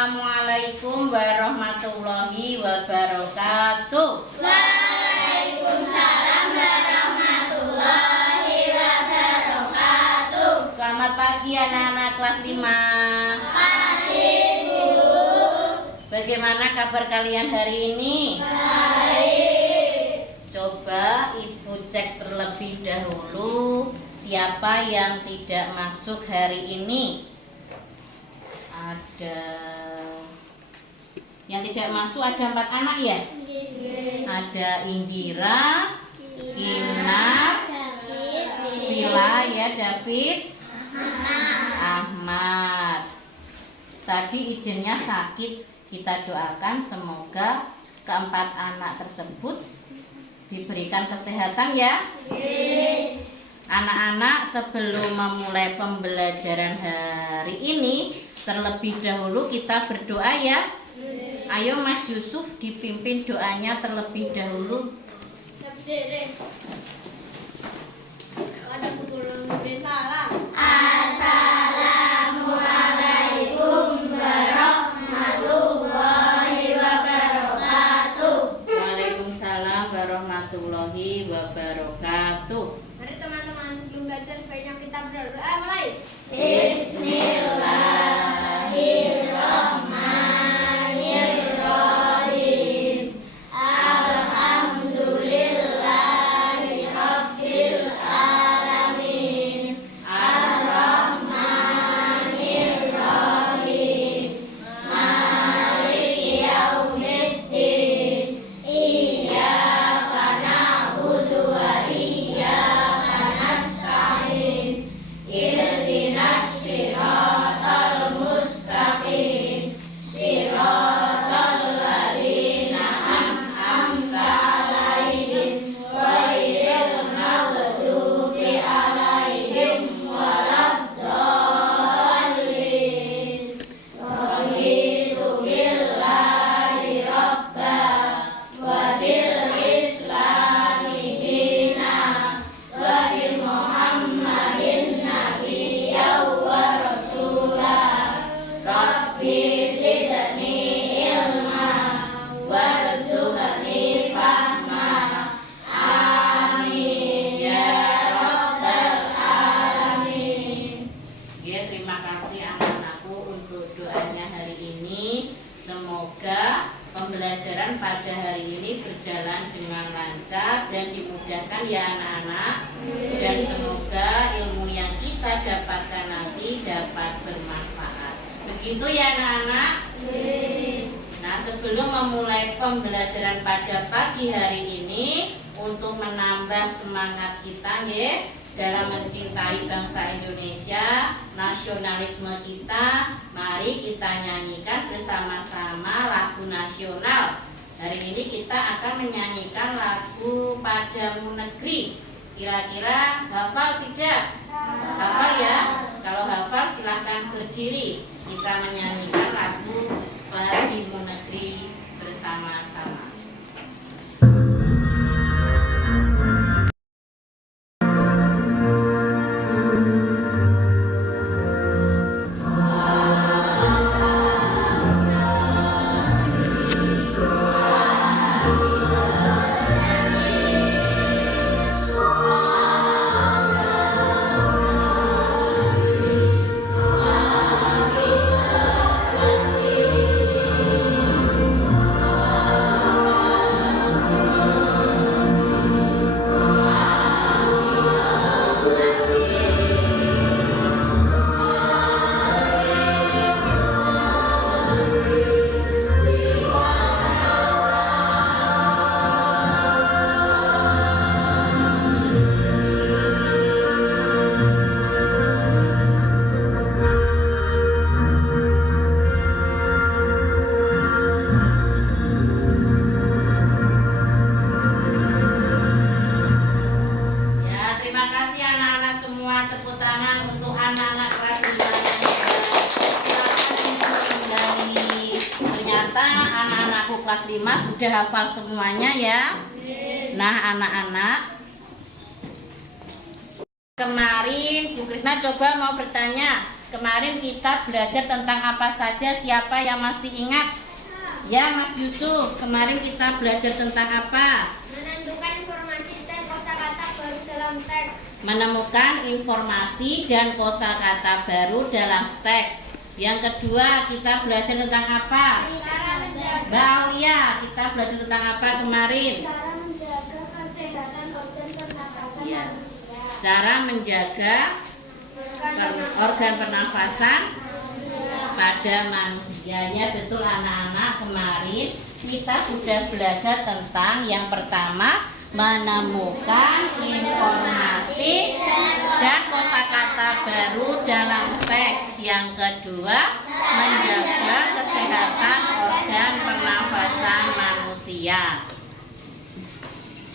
Assalamualaikum warahmatullahi wabarakatuh. Waalaikumsalam warahmatullahi wabarakatuh. Selamat pagi anak-anak kelas 5. Pagi, Bu. Bagaimana kabar kalian hari ini? Baik. Coba Ibu cek terlebih dahulu siapa yang tidak masuk hari ini. Ada yang tidak masuk, ada 4 anak ya? Ada Indira, Kinar, Vila ya, David, Ahmad. Tadi izinnya sakit, kita doakan semoga keempat anak tersebut diberikan kesehatan ya. Anak-anak, sebelum memulai pembelajaran hari ini, terlebih dahulu kita berdoa ya. Ayo Mas Yusuf dipimpin doanya terlebih dahulu. Assalamualaikum warahmatullahi wabarakatuh. Waalaikumsalam warahmatullahi wabarakatuh. Mari teman-teman, sebelum belajar sebaiknya kita berdoa. Mulai. Bismillahirrahmanirrahim. Alhamdulillahirabbil alamin. Ar-Rahmanir-Rahim. Maliki yaumiddin. Iyyaka na'budu wa iyyaka nasta'in. Ihdinas siratal mustaqim. Siratal ladzina an'amta 'alaihim ghairil maghdubi 'alaihim waladdallin. Raditu billahi rabba wa bil islami dina wa bi Muhammadin nabiyya wa rasula. Rabbi zidni ilma warzuqni fahma. Amin ya rabbal alamin. Ya, terima kasih anak-anakku untuk doanya hari ini. Semoga pembelajaran pada hari ini berjalan dengan lancar dan dimudahkan ya anak-anak. Dan semoga ilmu yang kita dapatkan nanti dapat bermanfaat. Begitu ya anak-anak. Nah, sebelum memulai pembelajaran pada pagi hari ini, untuk menambah semangat kita ya, dalam mencintai bangsa Indonesia, nasionalisme kita, mari kita nyanyikan bersama-sama lagu nasional. Hari ini kita akan menyanyikan lagu Padamu Negeri. Kira-kira hafal tidak? Hafal ya? Kalau hafal silahkan berdiri. Kita menyanyikan lagu Padamu Negeri bersama-sama. Kelas 5 sudah hafal semuanya ya. Nah anak-anak, kemarin Bu Krisna coba mau bertanya, kemarin kita belajar tentang apa saja? Siapa yang masih ingat? Ya, Mas Yusuf, kemarin kita belajar tentang apa? Menentukan informasi dan kosakata baru dalam teks. Menemukan informasi dan kosakata baru dalam teks. Yang kedua, kita belajar tentang apa? Cara menjaga Mbak Aulia, kita belajar tentang apa kemarin? cara menjaga kesehatan organ pernapasan Iya. manusia. Cara menjaga organ pernafasan pada manusianya. Betul anak-anak, kemarin kita sudah belajar tentang yang pertama menemukan informasi dan kosakata baru dalam teks. Yang kedua menjaga kesehatan organ pernafasan manusia.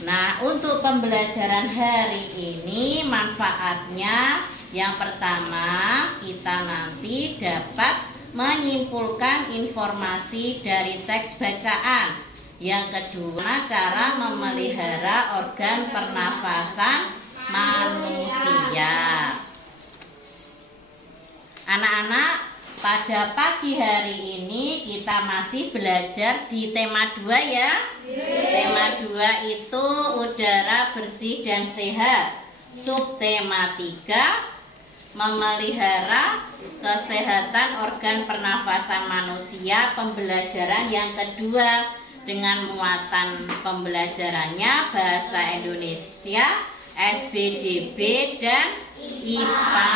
Nah, untuk pembelajaran hari ini manfaatnya yang pertama kita nanti dapat menyimpulkan informasi dari teks bacaan. Yang kedua, cara memelihara organ pernafasan manusia. Anak-anak, pada pagi hari ini kita masih belajar di tema 2 ya. Tema 2 itu udara bersih dan sehat. Subtema 3 memelihara kesehatan organ pernafasan manusia. Pembelajaran yang kedua dengan muatan pembelajarannya bahasa Indonesia, SBDB dan IPA.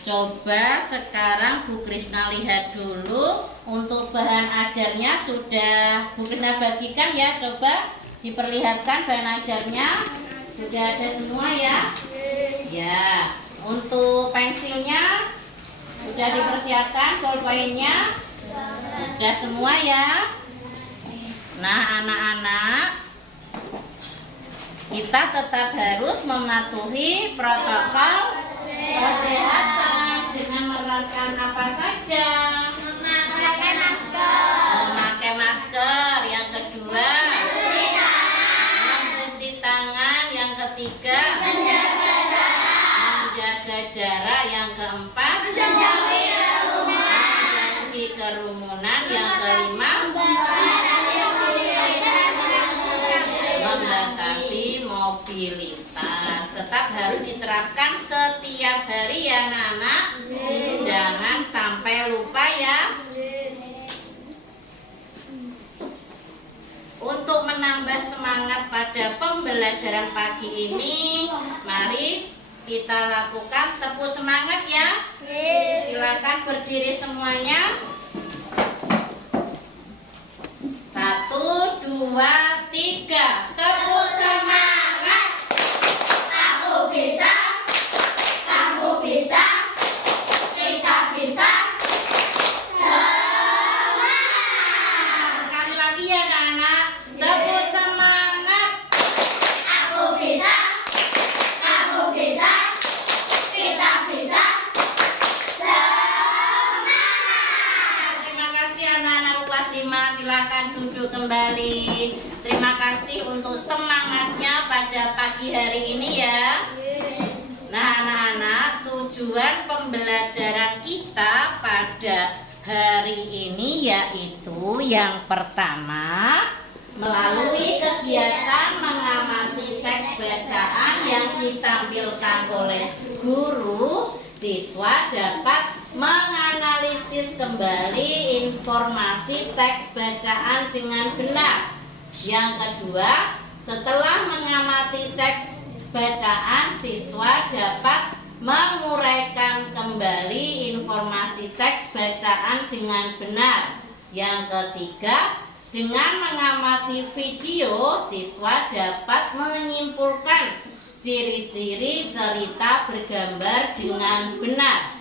Coba sekarang Bu Krisna lihat dulu untuk bahan ajarnya sudah Bu Krisna bagikan ya. Coba diperlihatkan bahan ajarnya. Sudah ada semua ya? Ya. Untuk pensilnya sudah dipersiapkan, bolpoinnya sudah semua ya. Nah, anak-anak, kita tetap harus mematuhi protokol kesehatan dengan menerapkan apa saja? memakai masker. Memakai masker. Yang kedua, mencuci tangan. Yang ketiga, menjaga jarak. Yang keempat, menjauhi kerumunan. Yang kelima, membatasi mobilitas. Tetap harus diterapkan setiap hari ya anak-anak. Jangan sampai lupa ya. Untuk menambah semangat pada pembelajaran pagi ini, mari kita lakukan tepuk semangat ya. Silakan berdiri semuanya. 1, 2, 3. Tepuk semangat. Aku bisa, kamu bisa, kita bisa. Sekali lagi ya anak-anak. Tepuk semangat. Aku bisa, kamu bisa, kita bisa. Terima kasih anak-anak kelas 5. Silakan duduk kembali. Terima kasih untuk semangatnya pada pagi hari ini ya. Nah anak-anak, tujuan pembelajaran kita pada hari ini yaitu yang pertama, melalui kegiatan mengamati teks bacaan yang ditampilkan oleh guru, siswa dapat menganalisis kembali informasi teks bacaan dengan benar. Yang kedua, setelah mengamati teks bacaan, siswa dapat menguraikan kembali informasi teks bacaan dengan benar. Yang ketiga, dengan mengamati video, siswa dapat menyimpulkan ciri-ciri cerita bergambar dengan benar.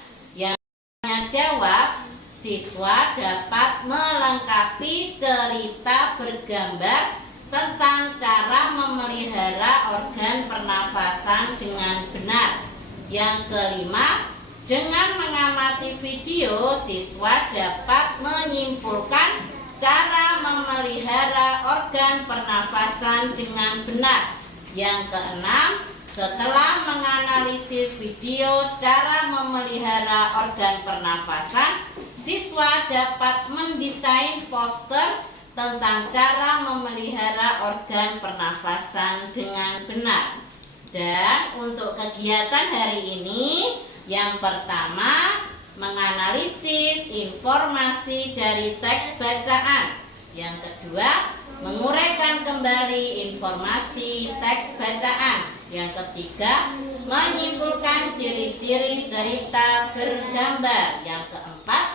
Yang jawab, siswa dapat melengkapi cerita bergambar tentang cara memelihara organ pernafasan dengan benar. Yang kelima, dengan mengamati video, siswa dapat menyimpulkan cara memelihara organ pernafasan dengan benar. Yang keenam, Setelah menganalisis video cara memelihara organ pernafasan, siswa dapat mendesain poster tentang cara memelihara organ pernafasan dengan benar. Dan untuk kegiatan hari ini, yang pertama menganalisis informasi dari teks bacaan. Yang kedua, menguraikan kembali informasi teks bacaan. Yang ketiga, menyimpulkan ciri-ciri cerita bergambar. Yang keempat,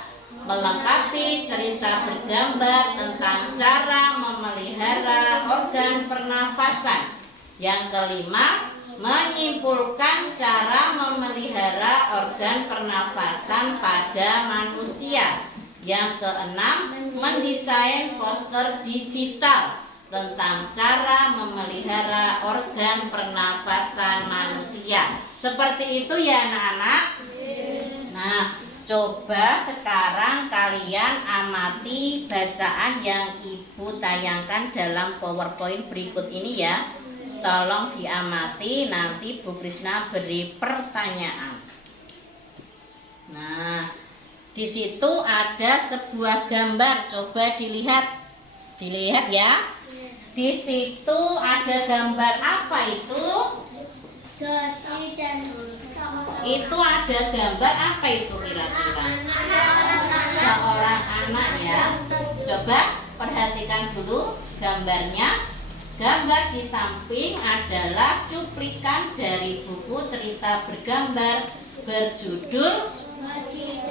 melengkapi cerita bergambar tentang cara memelihara organ pernafasan. Yang kelima, menyimpulkan cara memelihara organ pernafasan pada manusia. Yang keenam, mendesain poster digital tentang cara memelihara organ pernafasan manusia. Seperti itu ya anak-anak. Nah, coba sekarang kalian amati bacaan yang ibu tayangkan dalam PowerPoint berikut ini ya. Tolong diamati, nanti Bu Krisna beri pertanyaan. Nah, di situ ada sebuah gambar, coba dilihat. Dilihat ya. Di situ ada gambar apa itu? Gasi dan Itu ada gambar apa itu kira-kira? Seorang anak ya. Coba perhatikan dulu gambarnya. Gambar di samping adalah cuplikan dari buku cerita bergambar berjudul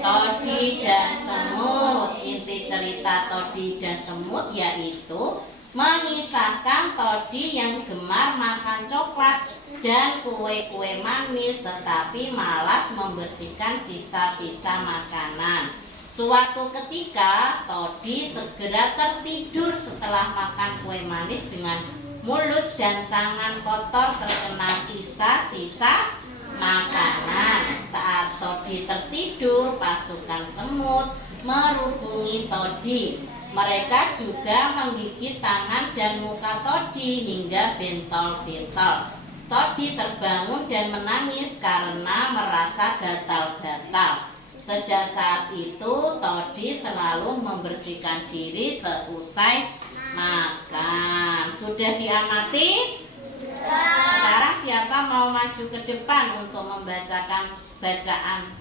Todi dan Semut. Inti cerita Todi dan Semut yaitu mengisahkan Todi yang gemar makan coklat dan kue-kue manis, tetapi malas membersihkan sisa-sisa makanan. Suatu ketika Todi segera tertidur setelah makan kue manis dengan mulut dan tangan kotor terkena sisa-sisa makanan. Saat Todi tertidur, pasukan semut merubungi Todi. Mereka juga menggigit tangan dan muka Todi hingga bentol-bentol. Todi terbangun dan menangis karena merasa gatal-gatal. Sejak saat itu Todi selalu membersihkan diri seusai makan. Sudah diamati? Sekarang siapa mau maju ke depan untuk membacakan bacaan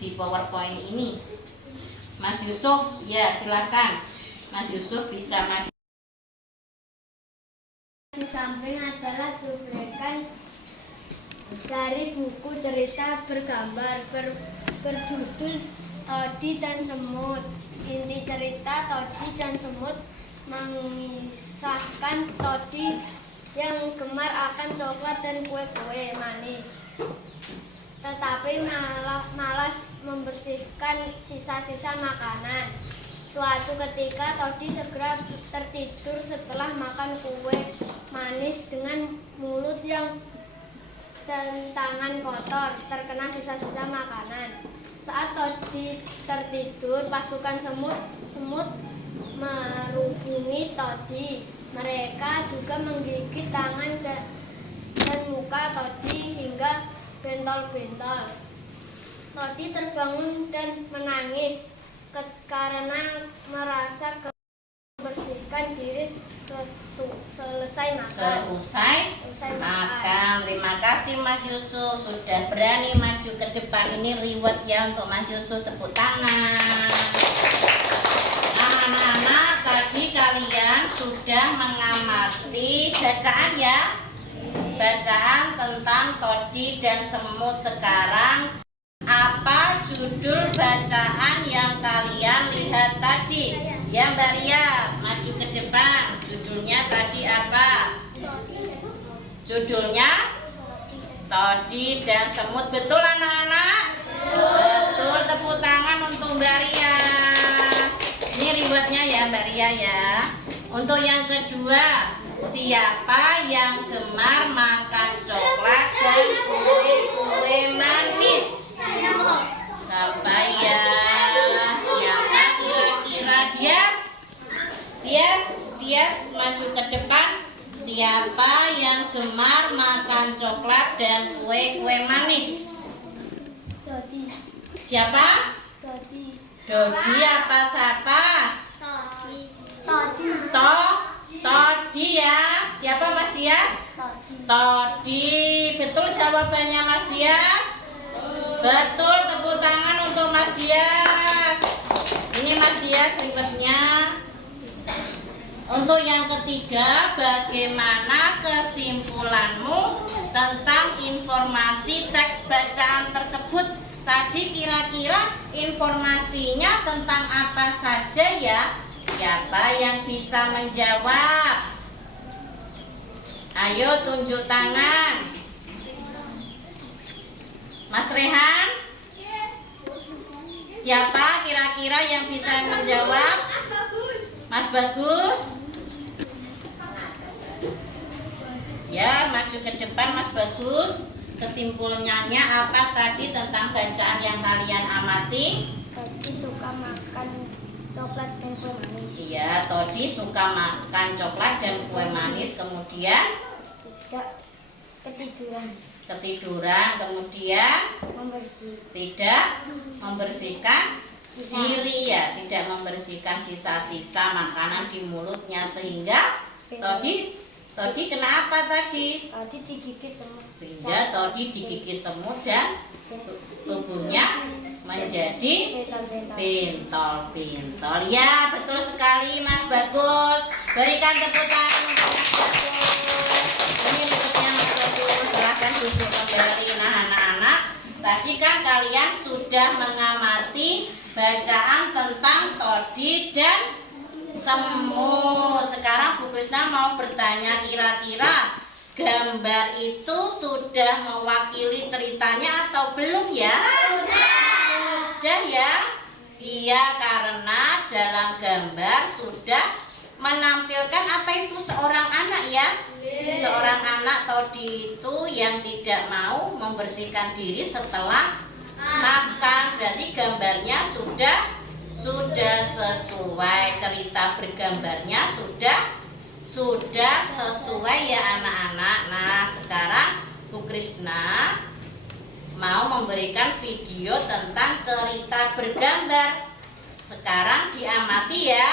di PowerPoint ini? Mas Yusuf, ya silakan. Mas Yusuf bisa maju. di samping adalah cuplikan dari buku cerita bergambar berjudul Todi dan Semut. Inti cerita Todi dan Semut mengisahkan Todi yang gemar akan coklat dan kue-kue manis, tetapi malas membersihkan sisa-sisa makanan. Suatu ketika Todi segera tertidur setelah makan kue manis dengan mulut yang dan tangan kotor terkena sisa-sisa makanan. Saat Todi tertidur, pasukan semut merubungi Todi. Mereka juga menggigit tangan dan muka Todi hingga bentol-bentol. Todi terbangun dan menangis karena merasa membersihkan diri selesai makan. Selesai makan. Terima kasih Mas Yusuf sudah berani maju ke depan. Ini reward ya untuk Mas Yusuf, tepuk tangan. Nah, anak-anak, tadi kalian sudah mengamati bacaan ya. Bacaan tentang Todi dan Semut. Sekarang apa judul bacaan yang kalian lihat tadi? Ya Mbak Ria, maju ke depan. Judulnya tadi apa? Judulnya Todi dan Semut. Betul anak-anak? Betul, tepuk tangan untuk Mbak Ria. Ini rewardnya ya Mbak Ria ya. Untuk yang kedua, siapa yang gemar makan coklat dan kue-kue manis? Siapa ya? Siapa kira-kira? Dias maju ke depan. Siapa yang gemar makan kue manis? Dodi. Siapa? Dodi. Dodi apa siapa? Todi. Todi. Todi ya. Siapa Mas Dias? Todi. Todi. Betul jawabannya Mas Dias? Betul, tepuk tangan untuk Mas Dias. Ini Mas Dias ribetnya. Untuk yang ketiga, bagaimana kesimpulanmu tentang informasi teks bacaan tersebut? Tadi kira-kira informasinya tentang apa saja ya? Siapa yang bisa menjawab? Ayo tunjuk tangan. Mas Rehan? Siapa kira-kira yang bisa menjawab? Mas Bagus? Ya, maju ke depan Mas Bagus. Kesimpulannya apa tadi tentang bacaan yang kalian amati? Todi suka makan coklat dan kue manis. Iya, Todi suka makan coklat dan kue manis. Kemudian Tidak ketiduran. Kemudian tidak membersihkan diri ya, tidak membersihkan sisa-sisa makanan di mulutnya sehingga Todi kenapa tadi? Tadi digigit semut. Sehingga Todi digigit semut dan tubuhnya menjadi bentol-bentol. Ya, betul sekali Mas Bagus. Berikan tepuk tangan untuk Mas Bagus. Ini berikutnya Mas Bagus. Silahkan duduk kembali. Nah, anak-anak, tadi kan kalian sudah mengamati bacaan tentang Todi dan semut. Sekarang Bu Krisna mau bertanya, kira-kira gambar itu sudah mewakili ceritanya atau belum ya? Sudah ya? Iya, karena dalam gambar sudah menampilkan apa itu seorang anak ya? Seorang anak Todi itu yang tidak mau membersihkan diri setelah makan. Berarti gambarnya sudah sesuai, cerita bergambarnya sudah sesuai ya anak-anak. Nah, sekarang Bu Krisna mau memberikan video tentang cerita bergambar. Sekarang diamati ya.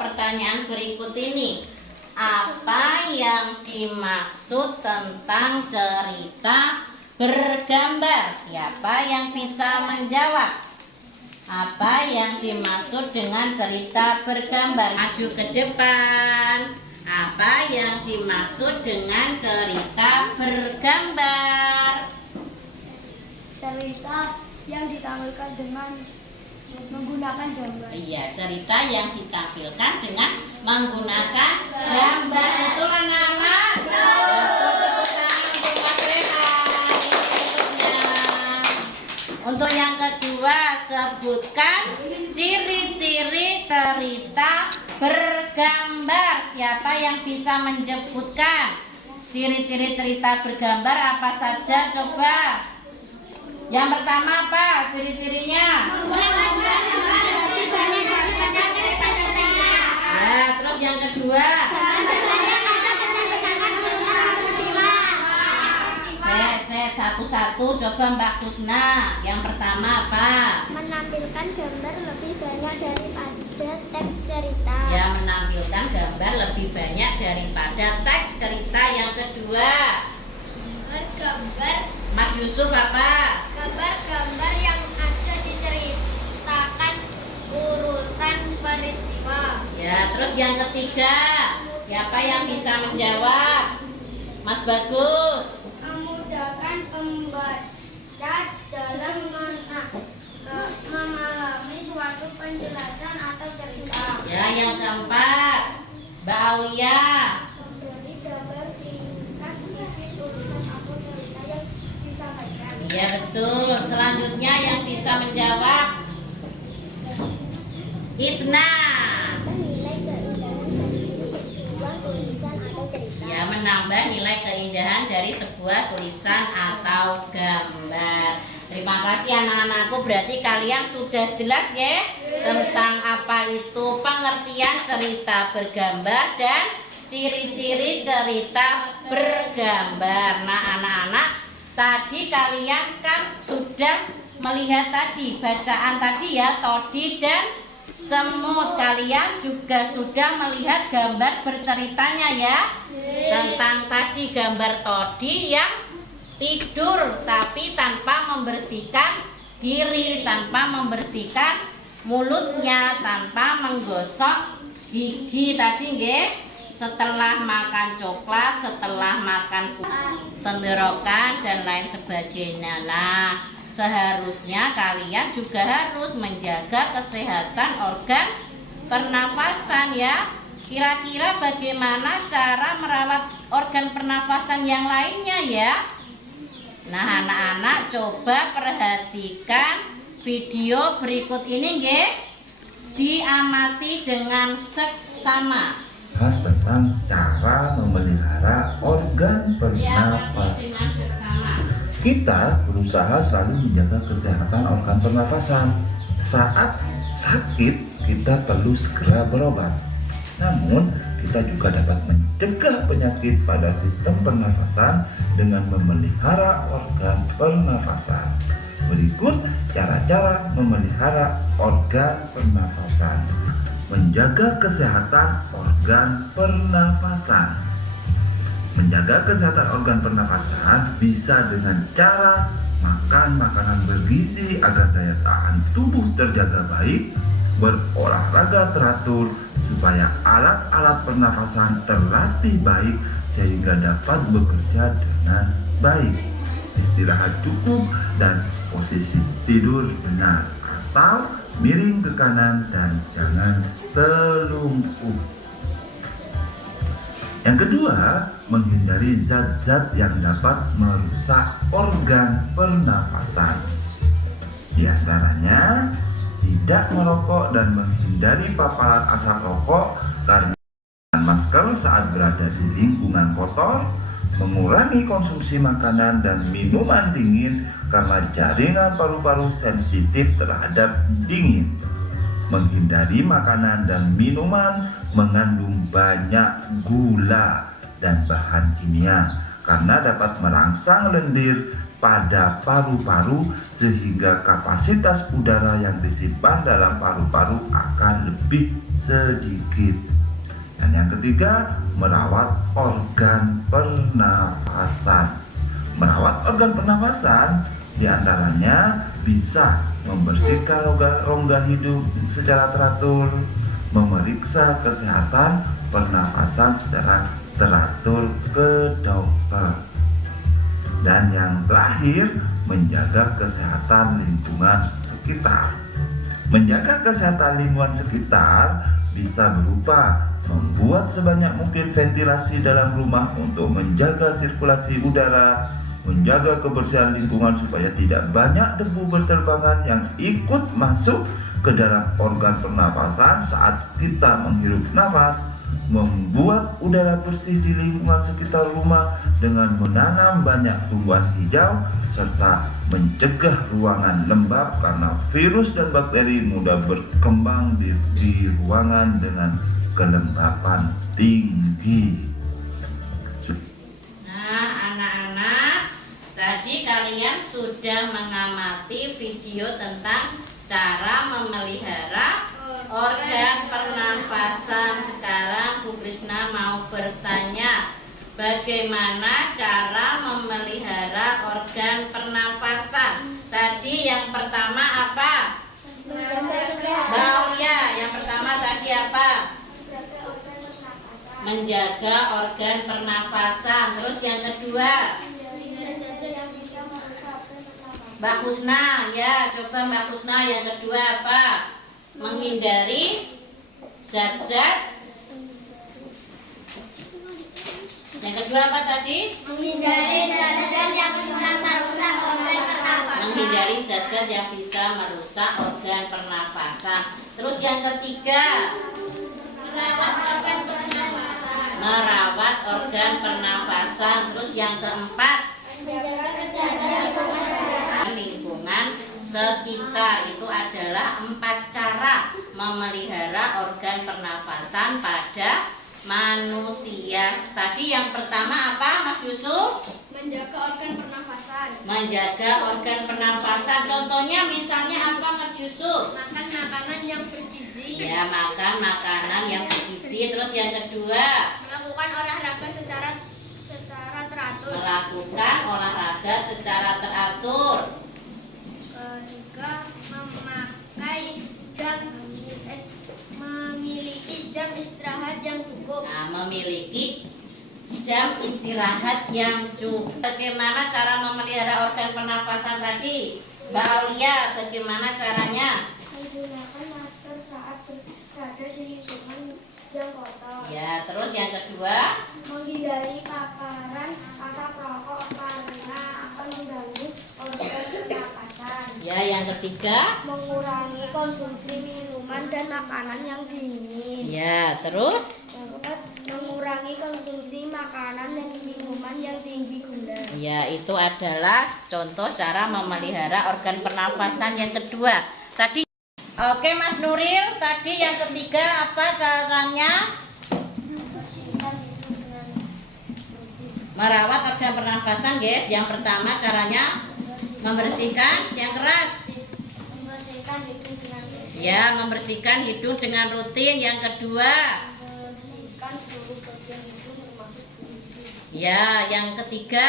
Pertanyaan berikut ini, apa yang dimaksud tentang cerita bergambar? Siapa yang bisa menjawab? Apa yang dimaksud dengan cerita bergambar? Maju ke depan. Apa yang dimaksud dengan cerita bergambar? Cerita yang ditampilkan dengan menggunakan gambar. Iya, cerita yang ditampilkan dengan menggunakan gambar. Betul anak-anak? Betul, tepuk tangan untuk Mas Rehan. Untuk yang kedua, sebutkan ciri-ciri cerita bergambar. bergambar. Siapa yang bisa menyebutkan ciri-ciri cerita bergambar apa saja? Coba. Yang pertama apa ciri-cirinya? Nah, terus yang kedua? Satu-satu coba Mbak Kusna. Yang pertama apa? Menampilkan gambar lebih banyak daripada teks cerita. Ya, menampilkan gambar lebih banyak daripada teks cerita. Yang kedua? Gambar Mas Yusuf apa? gambar yang ada diceritakan urutan peristiwa. Ya, terus yang ketiga? Siapa yang bisa menjawab? Mas Bagus. Memudahkan pembaca dalam memahami suatu penjelasan atau cerita. Ya, yang keempat, Mbak Aulia. Memberi gambar singkat isi tulisan atau cerita yang disampaikan. Iya betul. Selanjutnya yang bisa menjawab Isna. Nilai keindahan dari sebuah tulisan atau cerita. Ya, menambah nilai keindahan dari sebuah tulisan atau gambar. Terima kasih anak-anakku, berarti kalian sudah jelas ya tentang apa itu pengertian cerita bergambar dan ciri-ciri cerita bergambar. Nah anak-anak, tadi kalian kan sudah melihat tadi bacaan tadi ya, todi dan semut. Kalian juga sudah melihat gambar berceritanya ya, tentang tadi gambar todi yang tidur tapi tanpa membersihkan diri, tanpa membersihkan mulutnya, tanpa menggosok gigi tadi nggih. Setelah makan coklat, setelah makan tenggorokan dan lain sebagainya. Nah, seharusnya kalian juga harus menjaga kesehatan organ pernafasan ya. Kira-kira bagaimana cara merawat organ pernafasan yang lainnya ya? Nah, anak-anak coba perhatikan video berikut ini nggih. Diamati dengan seksama. Bahas tentang cara memelihara organ pernafasan. Dengan seksama. Kita berusaha selalu menjaga kesehatan organ pernafasan. Saat sakit, kita perlu segera berobat. Namun, kita juga dapat mencegah penyakit pada sistem pernafasan dengan memelihara organ pernafasan. Berikut cara-cara memelihara organ pernafasan. Menjaga kesehatan organ pernafasan. Menjaga kesehatan organ pernafasan bisa dengan cara makan makanan bergizi agar daya tahan tubuh terjaga baik, berolahraga teratur supaya alat-alat pernafasan terlatih baik sehingga dapat bekerja dengan baik, istirahat cukup dan posisi tidur benar atau miring ke kanan dan jangan telungkup. Yang kedua, menghindari zat-zat yang dapat merusak organ pernafasan. Di antaranya, tidak merokok dan menghindari paparan asap rokok karena masker saat berada di lingkungan kotor, mengurangi konsumsi makanan dan minuman dingin karena jaringan paru-paru sensitif terhadap dingin, menghindari makanan dan minuman mengandung banyak gula dan bahan kimia karena dapat merangsang lendir pada paru-paru sehingga kapasitas udara yang disimpan dalam paru-paru akan lebih sedikit. Dan yang ketiga, merawat organ pernafasan. Merawat organ pernafasan diantaranya bisa membersihkan rongga hidung secara teratur, memeriksa kesehatan pernafasan secara teratur ke dokter. Dan yang terakhir, menjaga kesehatan lingkungan sekitar. Menjaga kesehatan lingkungan sekitar bisa berupa membuat sebanyak mungkin ventilasi dalam rumah untuk menjaga sirkulasi udara, menjaga kebersihan lingkungan supaya tidak banyak debu berterbangan yang ikut masuk ke dalam organ pernapasan saat kita menghirup nafas, membuat udara bersih di lingkungan sekitar rumah dengan menanam banyak tumbuhan hijau, serta mencegah ruangan lembab karena virus dan bakteri mudah berkembang di ruangan dengan kelembapan tinggi. Nah, anak-anak, tadi kalian sudah mengamati video tentang cara memelihara organ pernafasan. Sekarang Bu Krisna mau bertanya, bagaimana cara memelihara organ pernafasan? Tadi yang pertama apa? Aulia, yang pertama tadi apa? Menjaga organ pernafasan. Terus yang kedua? Mbak Husna, ya coba Mbak Husna, yang kedua apa? Menghindari zat-zat. Yang kedua apa tadi? Menghindari zat-zat yang bisa merusak organ pernafasan. Menghindari zat-zat yang bisa merusak organ pernafasan. Terus yang ketiga? Merawat organ pernafasan. Merawat organ pernafasan. Terus yang keempat? Menjaga kesehatan Lingkungan sekitar. Itu adalah 4 cara memelihara organ pernafasan pada manusia. Tadi yang pertama apa, Mas Yusuf? menjaga organ pernafasan. Menjaga organ pernafasan. Contohnya misalnya apa, Mas Yusuf? Makan makanan yang bergizi. Ya, makan makanan yang bergizi. Terus yang kedua? Melakukan olahraga secara teratur. Melakukan olahraga secara teratur. Ketiga, memiliki jam istirahat yang cukup. Nah, memiliki jam istirahat yang cukup. Bagaimana cara memelihara organ pernafasan tadi? Mbak Aulia, bagaimana caranya? Menggunakan masker saat berada di lingkungan yang kotor. Ya, terus yang kedua? Menghindari paparan asap rokok karena akan mengganggu organ pernapasan. Ya, yang ketiga? Mengurangi konsumsi minuman dan makanan yang dingin. Ya, terus? Keempat, mengurangi konsumsi makanan dan minuman yang tinggi gula. Ya, itu adalah contoh cara memelihara organ pernafasan yang kedua. Tadi, oke Mas Nuril, tadi yang ketiga apa caranya? Bersihkan hidung dengan rutin. Merawat organ pernafasan, guys. Yang pertama caranya membersihkan, yang keras. Membersihkan hidung dengan rutin. Ya, membersihkan hidung dengan rutin. Yang kedua, Membersihkan seluruh bagian hidung termasuk hidung. ya, yang ketiga,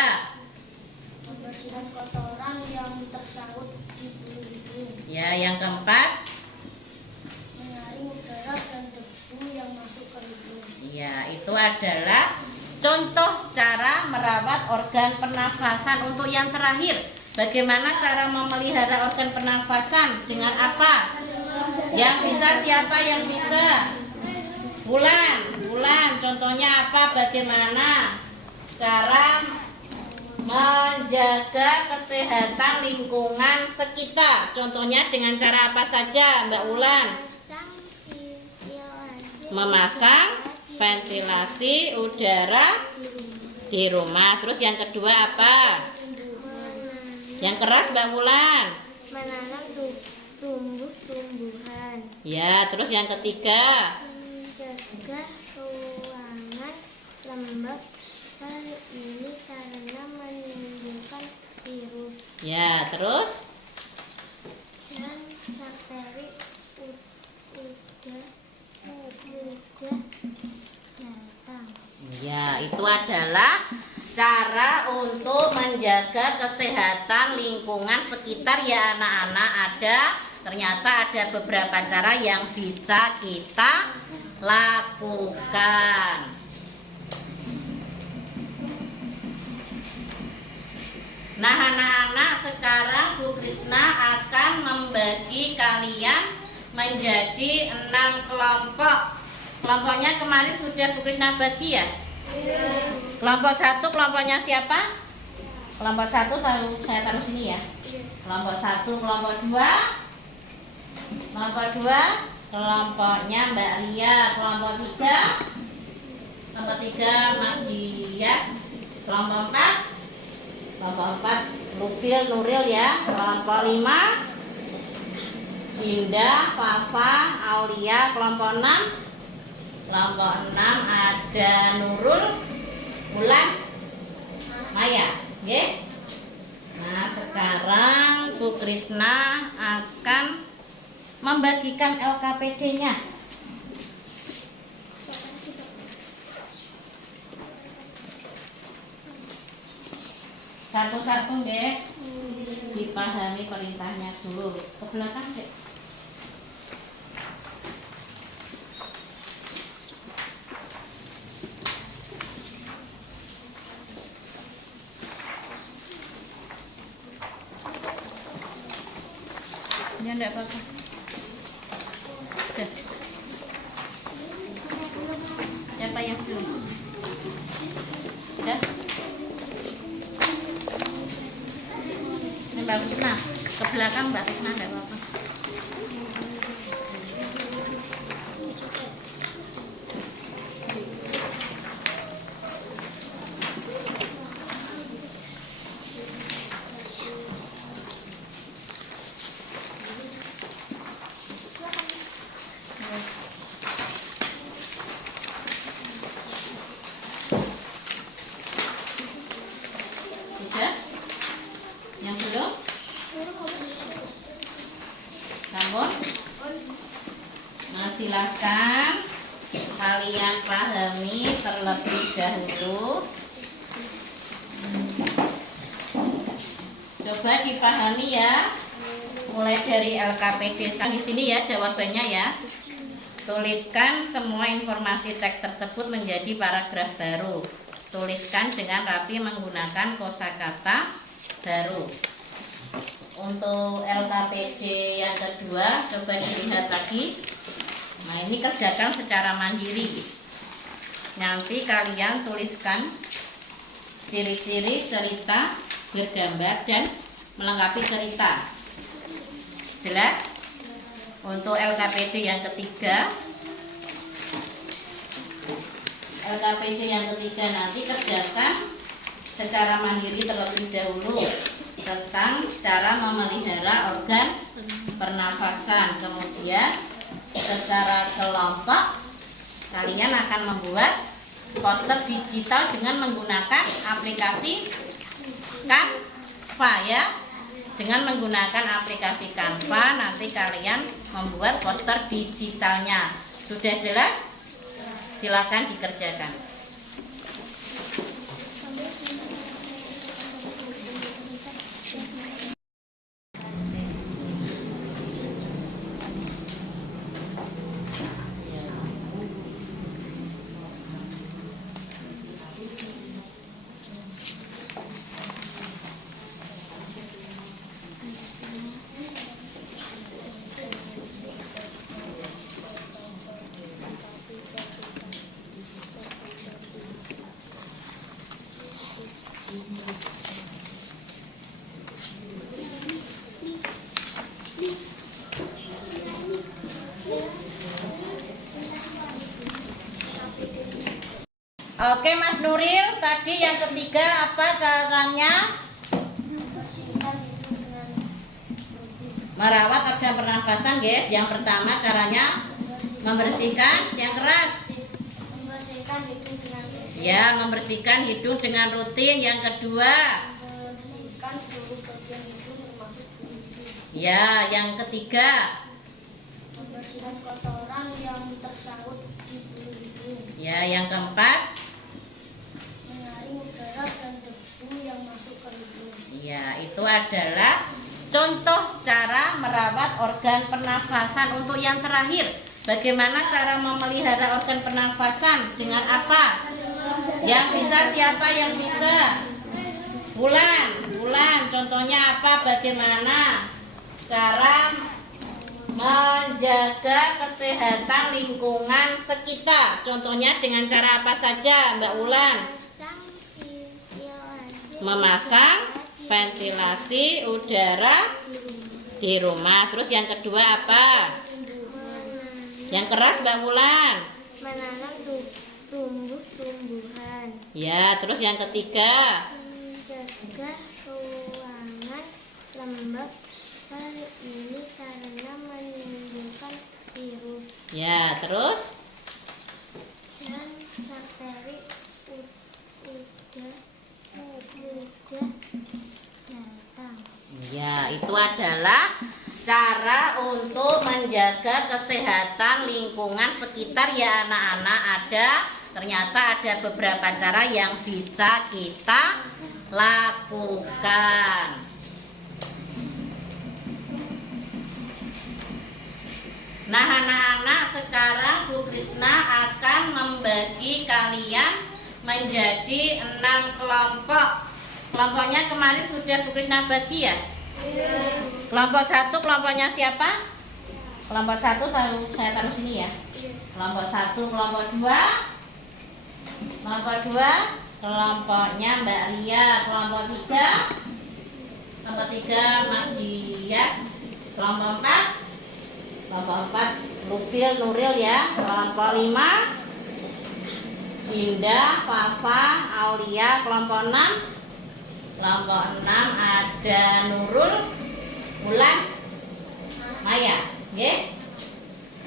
Membersihkan kotoran yang tersangkut di bulu hidung. ya, yang keempat, Menyaring udara dan debu yang masuk ke hidung. ya, itu adalah contoh cara merawat organ pernafasan. Untuk yang terakhir, bagaimana cara memelihara organ pernafasan? Dengan apa? Yang bisa siapa yang bisa? Bulan, contohnya apa? Bagaimana cara menjaga kesehatan lingkungan sekitar? Contohnya dengan cara apa saja, Mbak Ulan? Memasang ventilasi udara di rumah. Terus yang kedua apa? Yang keras, Mbak Ulan? Menanam tumbuh-tumbuhan. Ya, terus yang ketiga? Menjaga ruangan lembab ini karena menimbulkan virus Ya, terus? dan bakteri mudah datang. Ya, itu adalah cara untuk menjaga kesehatan lingkungan sekitar ya anak-anak. Ternyata ada beberapa cara yang bisa kita lakukan. Nah anak-anak, sekarang Bu Krisna akan membagi kalian menjadi 6 kelompok. Kelompoknya kemarin sudah Bu Krisna bagi ya? Kelompok 1 kelompoknya siapa? Kelompok 1 saya taruh sini ya. Kelompok 1, kelompok 2, Kelompok 2 kelompoknya Mbak Ria. Kelompok 3 Mas Dias. Kelompok 4 Lufil Nuril ya. Kelompok 5 Dinda, Fafa, Aulia. Kelompok 6 ada Nurul, Ulan, Maya. Oke. Nah, sekarang Bu Krisna akan membagikan LKPD-nya. Satu-satu deh, dipahami perintahnya dulu. Ke belakang deh. Ya enggak apa-apa. Udah. Siapa yang belum? Udah. Ini Mbak Fitna. Ke belakang Mbak Fitna enggak apa-apa. Sudah? Yang belum? Namun, nah silakan kalian pahami terlebih dahulu. Coba dipahami ya. Mulai dari LKPD di sini ya jawabannya ya. Tuliskan semua informasi teks tersebut menjadi paragraf baru. Tuliskan dengan rapi menggunakan kosakata baru. Untuk LKPD yang kedua, coba dilihat lagi. Nah, ini kerjakan secara mandiri. Nanti kalian tuliskan ciri-ciri cerita bergambar dan melengkapi cerita. Jelas? Untuk LKPD yang ketiga, nanti kerjakan secara mandiri terlebih dahulu tentang cara memelihara organ pernafasan. Kemudian secara kelompok kalian akan membuat poster digital dengan menggunakan aplikasi Canva ya. Dengan menggunakan aplikasi Canva nanti kalian membuat poster digitalnya. Sudah jelas? Silakan dikerjakan. Oke Mas Nuril, tadi yang ketiga apa caranya merawat organ pernafasan, guys? Yang pertama caranya membersihkan yang keras. Membersihkan hidung dengan rutin. Ya, membersihkan hidung dengan rutin. Yang kedua, Membersihkan seluruh bagian hidung termasuk hidung. ya, yang ketiga, Membersihkan kotoran yang tersangkut di bulu hidung. ya, yang keempat, Menyaring udara dan debu yang masuk ke hidung. ya, itu adalah contoh cara merawat organ pernafasan. Untuk yang terakhir, bagaimana cara memelihara organ pernafasan? Dengan apa? Yang bisa siapa yang bisa? Bulan, contohnya apa? Bagaimana cara menjaga kesehatan lingkungan sekitar? Contohnya dengan cara apa saja, Mbak Ulan? Memasang ventilasi udara Di rumah. Terus yang kedua apa? Yang keras Mbak Wulan. Menanam tumbuh-tumbuhan. Ya, terus yang ketiga. Mencegah ruangan lembab ini karena menimbulkan virus Ya, terus dan bakteri mudah datang. ya, itu adalah cara untuk menjaga kesehatan lingkungan sekitar ya anak-anak. Ternyata ada beberapa cara yang bisa kita lakukan. Nah anak-anak, sekarang Bu Krisna akan membagi kalian menjadi 6 kelompok. Kelompoknya kemarin sudah Bu Krisna bagi ya? Kelompok 1 kelompoknya siapa? Kelompok 1 saya taruh sini ya. Kelompok 1, kelompok 2. Kelompok 2 kelompoknya Mbak Ria. Kelompok 3 Mas Dias. Kelompok 4 Lupil Nuril ya. Kelompok 5 Indah, Fafa, Aulia. Kelompok 6 ada Nurul, Mulan, Maya. Oke.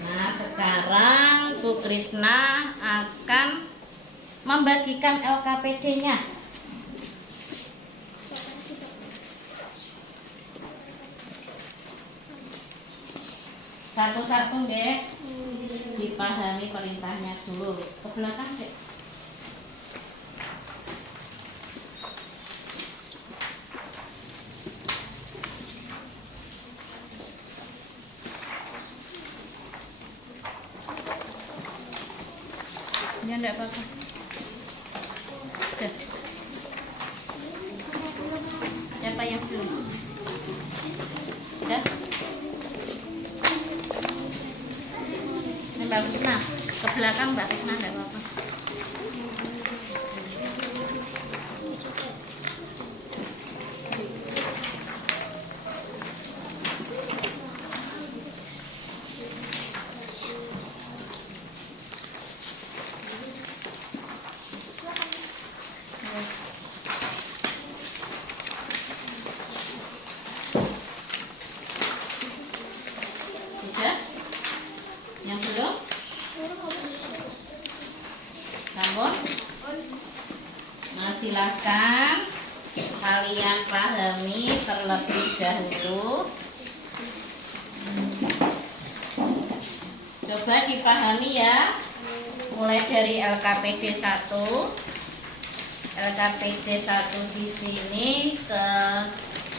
Nah sekarang Bu Krisna akan membagikan LKPD-nya. Satu-satu deh, dipahami perintahnya dulu. Ke belakang deh. Ya enggak apa-apa. Udah. Siapa yang belum? Udah. Ini Mbak Krisna. Ke belakang Mbak Krisna enggak apa-apa. Sudah? Yang belum? Namun, nah silakan kalian pahami terlebih dahulu. Coba dipahami ya. Mulai dari LKPD 1. LKPD 1 di sini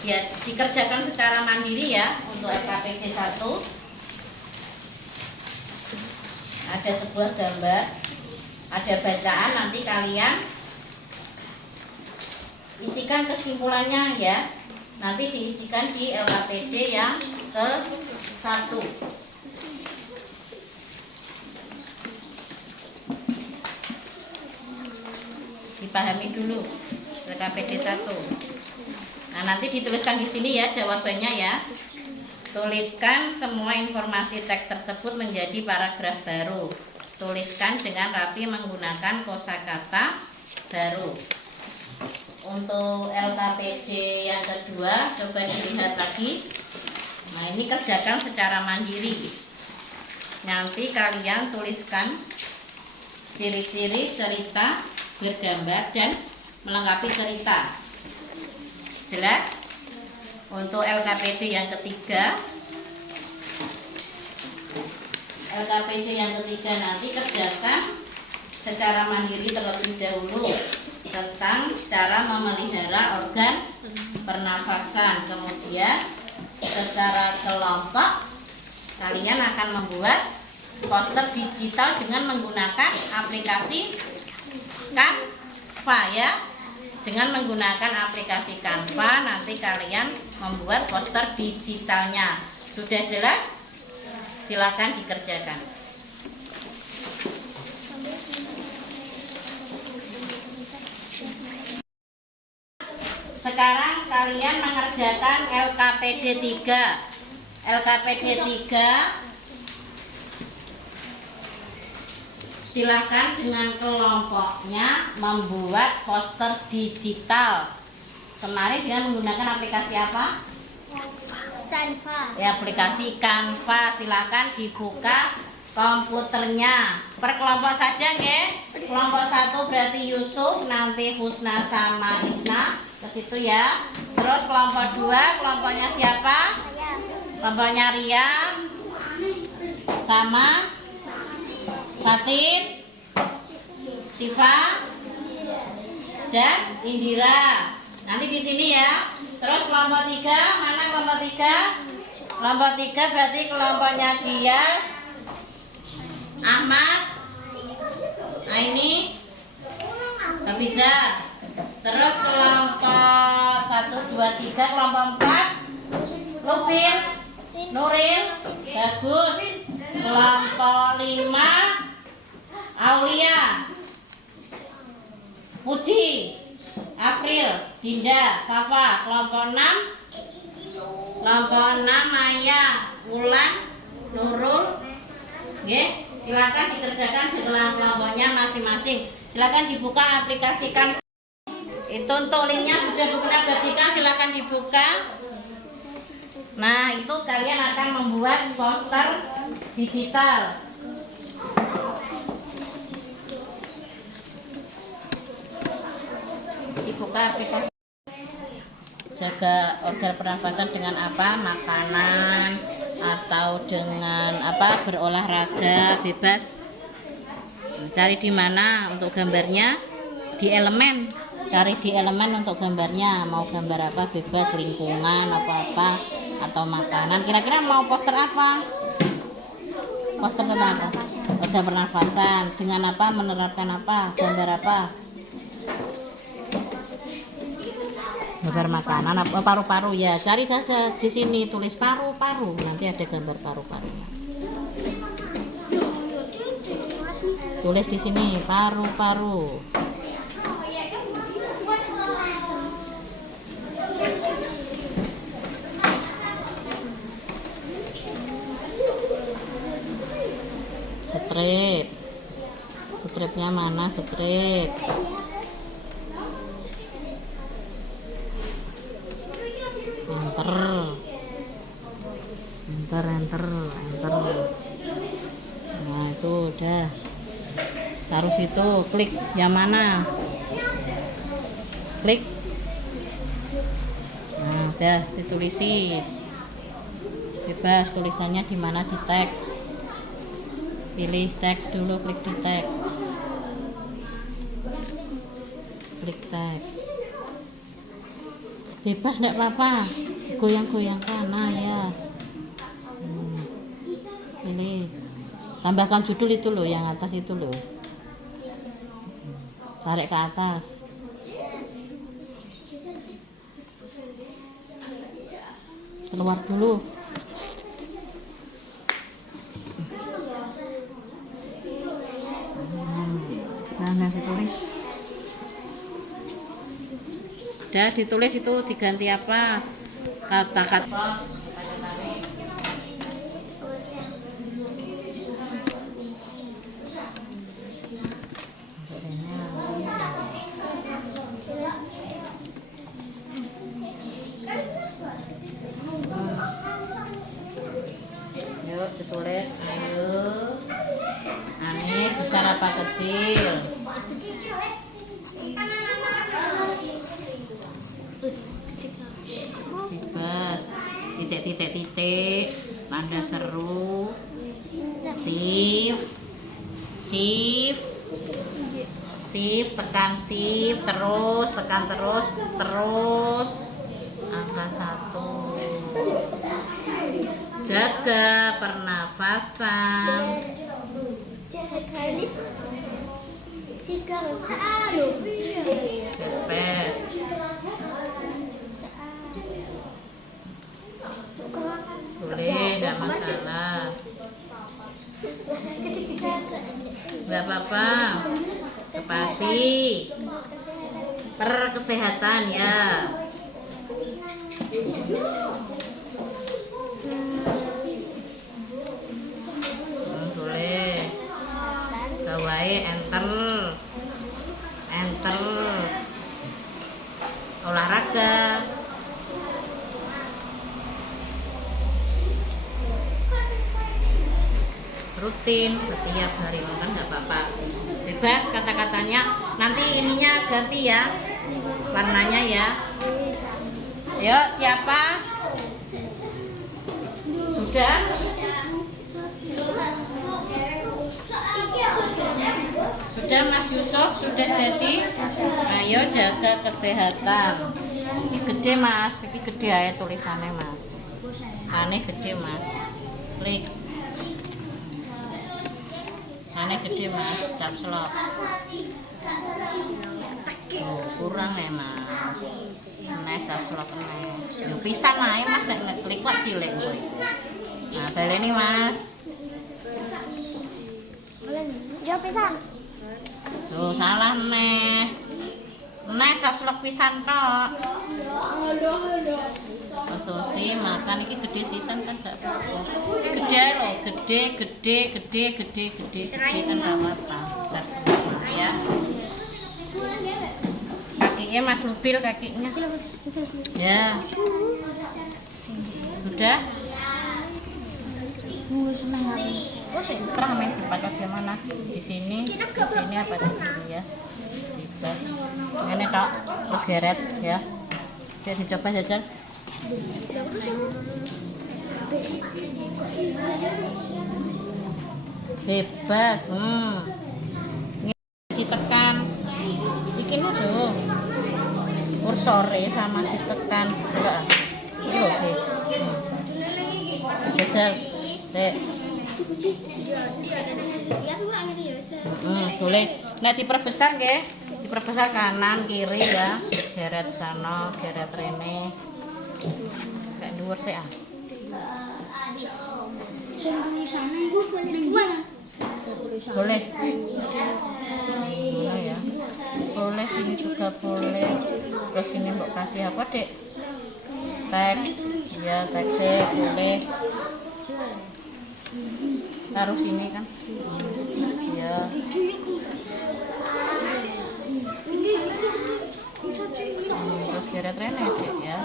ya dikerjakan secara mandiri ya untuk LKPD 1. Ada sebuah gambar, ada bacaan, nanti kalian isikan kesimpulannya ya. Nanti diisikan di LKPD yang ke-1. Dipahami dulu LKPD 1. Nah, nanti dituliskan di sini ya jawabannya ya. Tuliskan semua informasi teks tersebut menjadi paragraf baru. Tuliskan dengan rapi menggunakan kosakata baru. Untuk LKPD yang kedua, coba dilihat lagi. Nah, ini kerjakan secara mandiri. Nanti kalian tuliskan ciri-ciri cerita bergambar dan melengkapi cerita. Jelas? Untuk LKPD yang ketiga, nanti kerjakan secara mandiri terlebih dahulu tentang cara memelihara organ pernafasan. Kemudian secara kelompok kalian akan membuat poster digital dengan menggunakan aplikasi Canva ya. Dengan menggunakan aplikasi Canva nanti kalian membuat poster digitalnya. Sudah jelas? Silakan dikerjakan. Sekarang kalian mengerjakan LKPD 3. LKPD 3, silakan dengan kelompoknya membuat poster digital. Kemarin dengan menggunakan aplikasi apa? Canva. Ya, aplikasi Canva. Silakan dibuka komputernya. Per kelompok saja, nggih. Kelompok 1 berarti Yusuf, nanti Husna sama Isna ke situ ya. Terus kelompok 2 kelompoknya siapa? Kelompoknya Ria sama Fatin, Siva, dan Indira. Nanti di sini ya. Terus kelompok 3, mana kelompok 3? Kelompok 3 berarti kelompoknya Dias, Ahmad, Aini, Hafiza. Terus kelompok 1, 2, 3, kelompok 4, Lupin, Nuril, bagus. Kelompok 5, Aulia, Puji, April, Dinda, Safa. Kelompok 6 Maya, Wulan, Nurul. Nggih, silakan dikerjakan di kelompoknya masing-masing. Silakan dibuka aplikasikan. Itu untuk linknya sudah benar bagikan, silakan dibuka. Nah, itu kalian akan membuat poster digital. Dibuka aplikasi. Jaga organ pernafasan dengan apa? Makanan atau dengan apa? Berolahraga bebas. Cari di mana untuk gambarnya? Di elemen. Cari di elemen untuk gambarnya. Mau gambar apa? Bebas, lingkungan apa-apa atau makanan. Kira-kira mau poster apa? Poster tentang apa? Organ pernafasan. Dengan apa? Menerapkan apa? Gambar apa? Gambar makanan apa? Paru-paru ya. Cari saja di sini, tulis paru-paru. Nanti ada gambar paru-parunya. Tulis di sini paru-paru. Strip. Stripnya mana? Strip. Enter. Nah, itu udah. Taruh situ, klik yang mana? Klik. Nah, udah ditulisi. Bebas tulisannya di mana, di teks. Pilih teks dulu, klik di teks. Klik teks. Bebas enggak apa-apa. Goyang-goyangkan. Nah, ya. Pilih. Tambahkan judul itu loh, yang atas itu loh. Tarik ke atas. Keluar dulu. Nah, ditulis. Udah ditulis itu diganti apa? Kata-kata. Yuk ditulis, ayo. Ani besar apa kecil? Bebas. Titik. Tanda seru. Shift. Tekan shift, tekan terus. Angka 1. Jaga pernafasan. Spes. Boleh, enggak masalah. Enggak apa-apa. Spasi. Per kesehatan ya. Ayo enter. Olahraga. Rutin setiap hari, kan nggak apa-apa, bebas kata-katanya. Nanti ininya ganti ya, warnanya ya. Yuk, siapa? Sudah? Sudah Mas Yusuf, sudah jadi. Ayo jaga kesehatan. Ini gede Mas, ini gede aja tulisannya Mas. Aneh gede Mas. Klik. Aneh gede Mas, caps lock. Oh, kurang ya Mas. Aneh caps lock aneh. Yo pisan ae Mas, nek ngeklik kok cilik kowe. Nah, baleni Mas. Yo pisan. Tuh salah neh. Neh caps lock pisan tok. Konsumsi makan iki gede sisan kan gak apa-apa. Ini gede loh, gede kan gak apa-apa. Besar semua ya. Kakinya Mas Lubil kakinya. Ya. Sudah? Terang main dipakai gimana? Di sini apa di sini ya? Bebas. Ini tok, terus geret ya. Biar dicoba jajan. Bebas. Ini ditekan. Bikin dulu. Kursore sama ditekan. Coba. Ini loh, jajal. Boleh. Nah diperbesar nggih. Diperbesar kanan kiri ya. Geret sana, geret rene. Kayak dhuwur sih ah. Boleh. Boleh ya. Boleh ini juga boleh. Terus ini mbok kasih apa, Dek? Teks. Ya, teksnya boleh. Taruh sini kan. Ya. Terus geret rene Dek ya.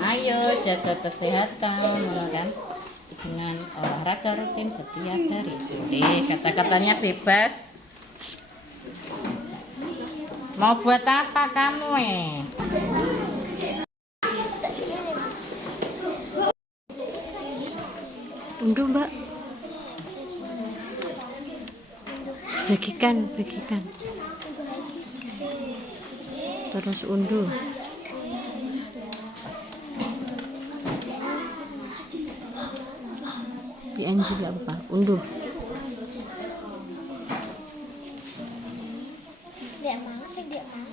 Ayo jaga kesehatan kan dengan olahraga rutin setiap hari. Kata-katanya bebas. Mau buat apa kamu Unduh Mbak. Bagikan. Terus unduh. PNG gak apa, unduh. Dia mana sih dia mana?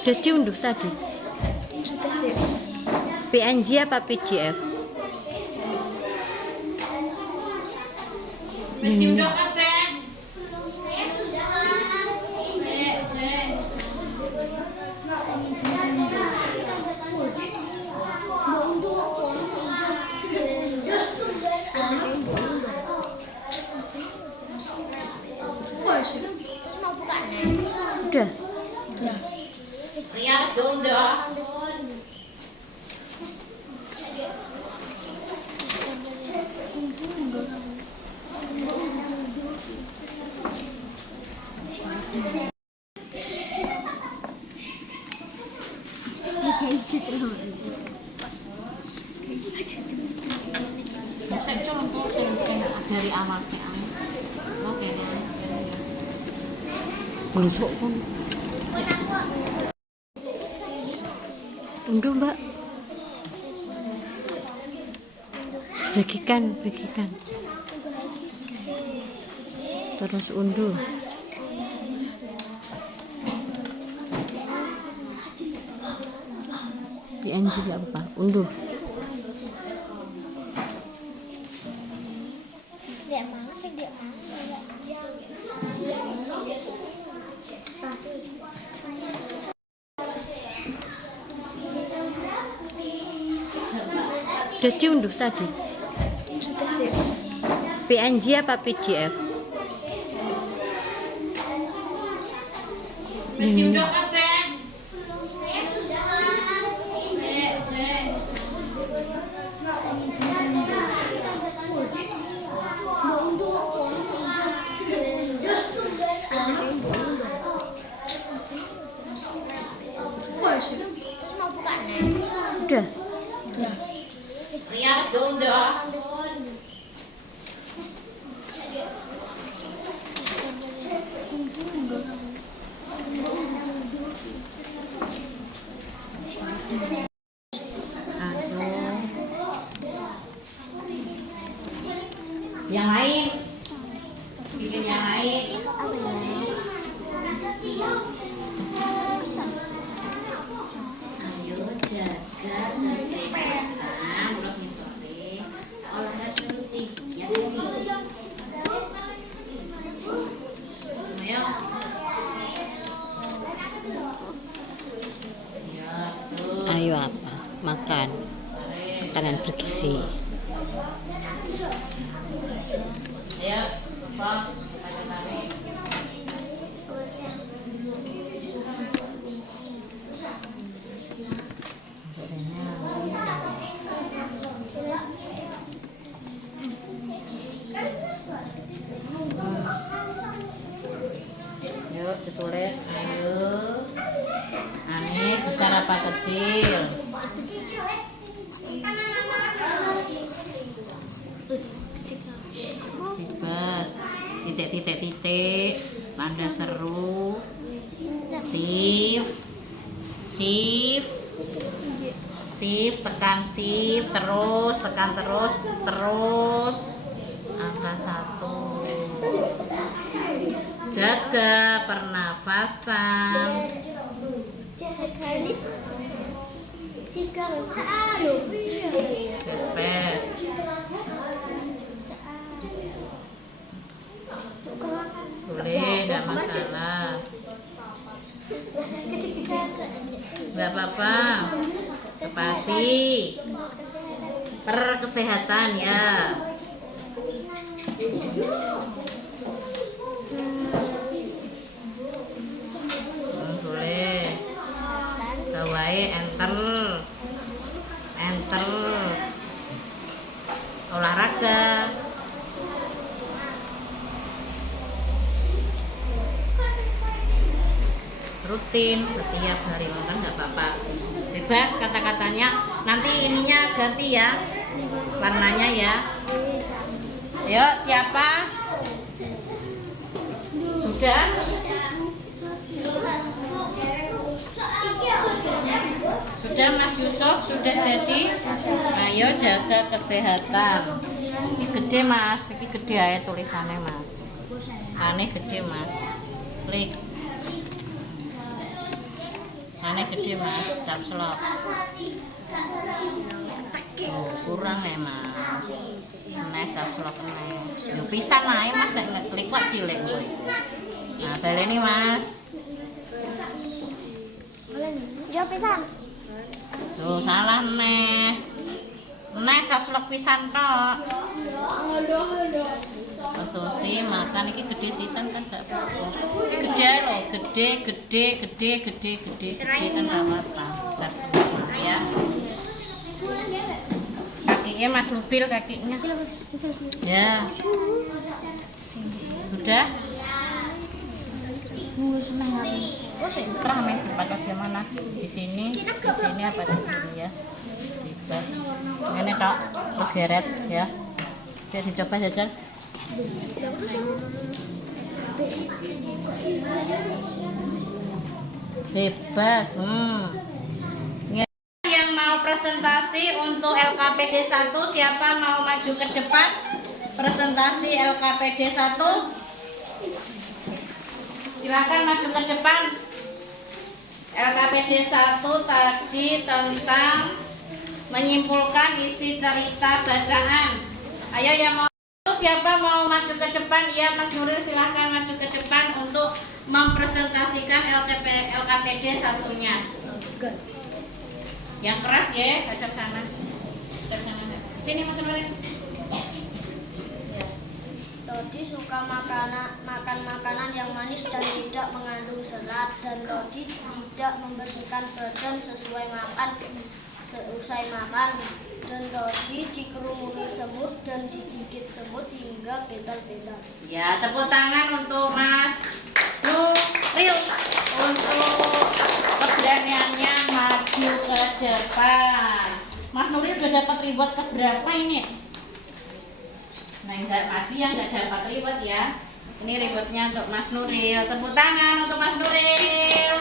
Udah diunduh tadi. Sudah deh. PNG apa PDF? Wis diunduk kabeh. Udah. Ria wis diunduk. Saya contoh sing dari awal sih oke Busuk pun. Unduh Mbak. Bagikan. Terus unduh. PNG gak apa, unduh. Dia mana sih dia mana? Sudah diunduh tadi. Sudah deh. PNG apa PDF? Wis diundang kabeh. Sik. Sudah. Ria wis diundang. Aduh. Yang lain. Bikin yang lain. Ayo jaga kesehatan terus nih sore olahraga rutin ya. Ayo. Ya, tuh. Ayo apa? Makan. Makanan bergizi. Ayo, apa? Tarik-tarik. Yuk ditulis. Ayo. Ani besar apa kecil? Bebas. Titik. Tanda seru. Shift. Tekan shift terus, tekan terus. Angka 1. Jaga pernafasan. Spes. Boleh, tidak masalah. Nggak apa-apa. Spasi. Kesehatan ya. Boleh. Gawai enter. Olahraga. Rutin setiap hari makan nggak apa-apa. Bebas kata-katanya. Nanti ininya ganti ya. Warnanya ya. Ayo siapa? Sudah? Sudah Mas Yusuf, sudah jadi. Ayo jaga kesehatan. Ini gede Mas, ini gede aja tulisannya Mas. Aneh gede Mas. Klik. Aneh gede Mas, caps lock. Oh, kurang ya Mas. Aneh caps lock aneh. Yo pisan ae Mas nek ngeklik kok cilik kowe. Nah, baleni Mas. Ya pisan. Tuh salah neh. Neh caps lock pisan tok. Konsumsi makan iki gede sisan kan gak apa-apa. Iki gede loh, gede kan gak apa-apa. Besar semua ya. Kakinya Mas Lubil kakinya. Ya. Sudah? Terah nih dipakai di mana? Di sini apa di sini ya? Bebas. Ini tok, terus geret ya. Oke, dicoba jajan. Bebas. Yang mau presentasi untuk LKPD 1, siapa mau maju ke depan? Presentasi LKPD 1. Silakan maju ke depan. LKPD 1 tadi tentang menyimpulkan isi cerita bacaan. Ayo yang mau, siapa mau maju ke depan? Ya Mas Nuril, silahkan maju ke depan untuk mempresentasikan LKPD 1-nya. Yang keras ya, hadap sana. Hadap sana. Sini Mas Nurin. Todi suka makan makanan yang manis dan tidak mengandung serat, dan Todi tidak membersihkan badan sesuai seusai makan, dan Todi dikerumuni semut dan digigit semut hingga gatal-gatal. Ya, tepuk tangan untuk Mas Nuril untuk keberaniannya maju ke depan. Mas Nuril udah dapat reward keberapa ini? Nah, enggak maju yang enggak dapat reward ya. Ini rewardnya untuk Mas Nuril. Tepuk tangan untuk Mas Nuril.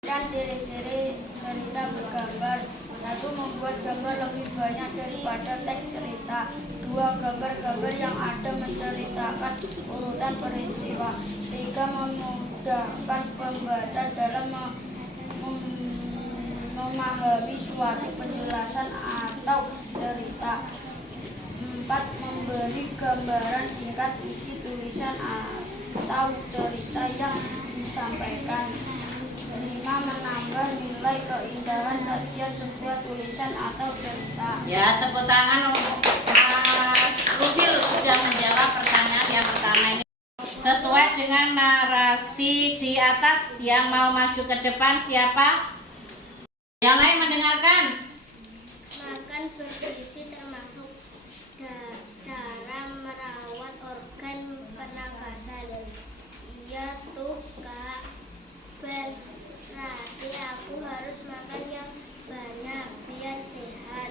Dan ciri-ciri cerita bergambar. 1. Membuat gambar lebih banyak daripada teks cerita. 2. Gambar-gambar yang ada menceritakan urutan peristiwa. 3. Memudahkan pembaca dalam memahami suatu penjelasan atau cerita. 4. Memberi gambaran singkat isi tulisan atau cerita yang disampaikan. 5. Menambah nilai keindahan sajian sebuah tulisan atau cerita. Ya, tepuk tangan untuk Mas Rubil sudah menjawab pertanyaan yang pertama ini. Sesuai dengan narasi di atas, yang mau maju ke depan siapa? Yang lain mendengarkan. Makan bergizi termasuk cara merawat organ pernafasan. Iya tuh Kak, berarti aku harus makan yang banyak biar sehat.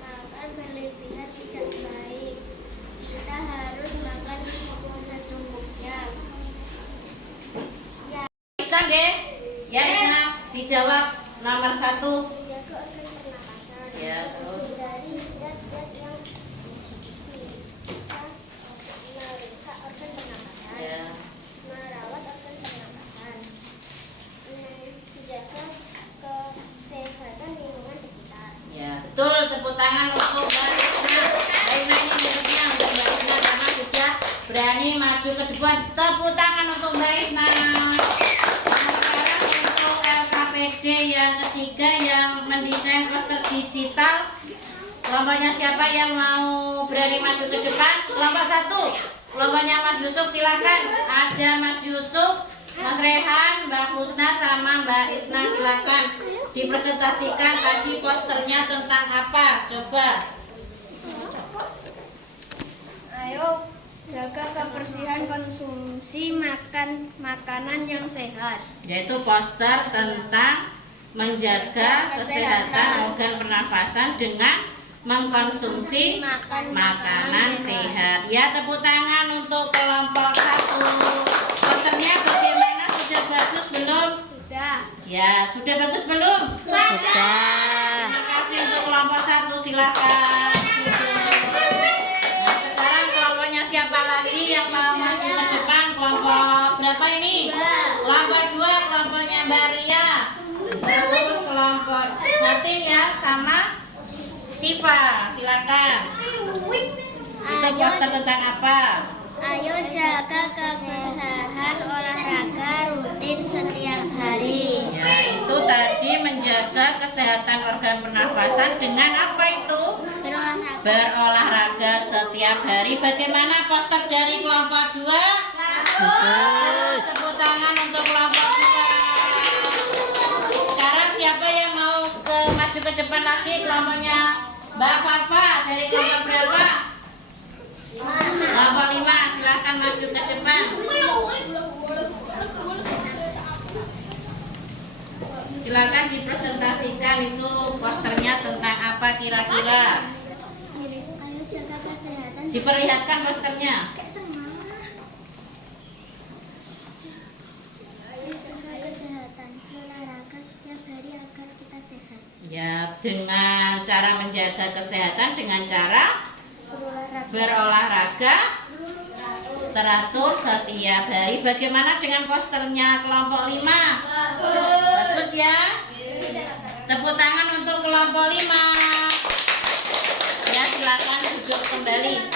Makan berlebihan tidak baik. Kita harus makan secukupnya. Ya, Kita nggih? Ya, Isna, dijawab nomor 1. jaga organ pernafasan. Ya, terus. Hindari zat-zat yang bisa merusak organ pernafasan. Ya. Merawat organ pernafasan. Menjaga kesehatan lingkungan sekitar. Ya, betul. Tepuk tangan untuk Mbak Isna. Mbak Isna ini muridnya untuk Mbak Isna karena sudah berani maju ke depan. Tepuk tangan untuk Mbak Isna. Nah, sekarang untuk LKPD yang ketiga yang mendesain poster digital. Kelompoknya siapa yang mau berani maju ke depan? Kelompok 1. Kelompoknya Mas Yusuf, silakan. Ada Mas Yusuf, Mas Rehan, Mbak Husna sama Mbak Isna, silakan dipresentasikan tadi posternya tentang apa? Coba. Ayo jaga kebersihan, konsumsi makanan yang sehat. Yaitu poster tentang menjaga kesehatan organ pernafasan dengan mengkonsumsi makanan sehat. Ya, tepuk tangan untuk kelompok 1. Posternya bagaimana? Sudah bagus belum? Sudah. Ya, sudah bagus belum? Sudah. Terima kasih untuk kelompok 1, silakan. Nah, sekarang kelompoknya siapa lagi yang mau maju ke depan? Kelompok berapa ini? Kelompok 2, kelompoknya Mbak Ria. Terus kelompok Fatin ya sama Siva, silakan. Itu poster tentang apa? Ayo jaga kebersihan olahraga rutin setiap hari. Ya, itu tadi menjaga kesehatan organ pernafasan dengan apa itu? Berolahraga setiap hari. Bagaimana poster dari kelompok 2? Bagus. Tepuk tangan untuk kelompok 2. Sekarang siapa yang mau maju ke depan lagi? Kelompoknya Mbak Fafa dari kelompok berapa? Kelompok 5, silakan maju ke depan. Silakan dipresentasikan itu posternya tentang apa kira-kira. Ayo jaga kesehatan. Diperlihatkan posternya. Ayo jaga kesehatan olahraga setiap hari agar kita sehat. Ya, dengan cara menjaga kesehatan dengan cara berolahraga teratur setiap hari. Bagaimana dengan posternya kelompok 5? Bagus ya. Tepuk tangan untuk kelompok 5. Ya, silakan duduk kembali.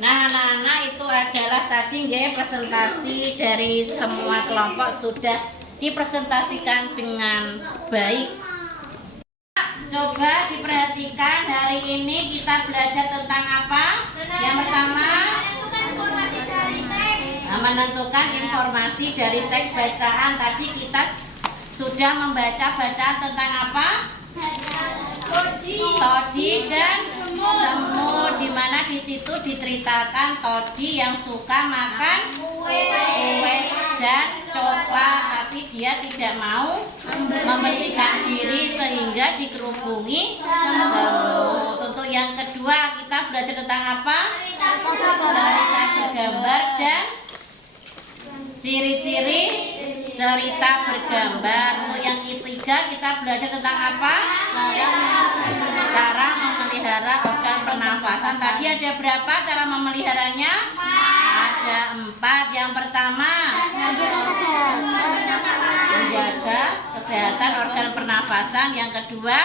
Nah, anak-anak, itu adalah tadi nggih presentasi dari semua kelompok sudah dipresentasikan dengan baik. coba diperhatikan hari ini kita belajar tentang apa? Yang pertama, menentukan informasi dari teks bacaan. Tadi kita sudah membaca bacaan tentang apa? Todi dan semut, di mana di situ diceritakan Todi yang suka makan kue dan coklat, tapi dia tidak mau membersihkan diri sehingga dikerubungi semut. Untuk yang kedua kita belajar tentang apa? Cerita bergambar dan ciri-ciri cerita bergambar. Untuk yang ketiga kita belajar tentang apa? Cara memelihara organ pernafasan. Tadi ada berapa cara memeliharanya? Ada 4. Yang pertama, menjaga kesehatan organ pernafasan. Yang kedua,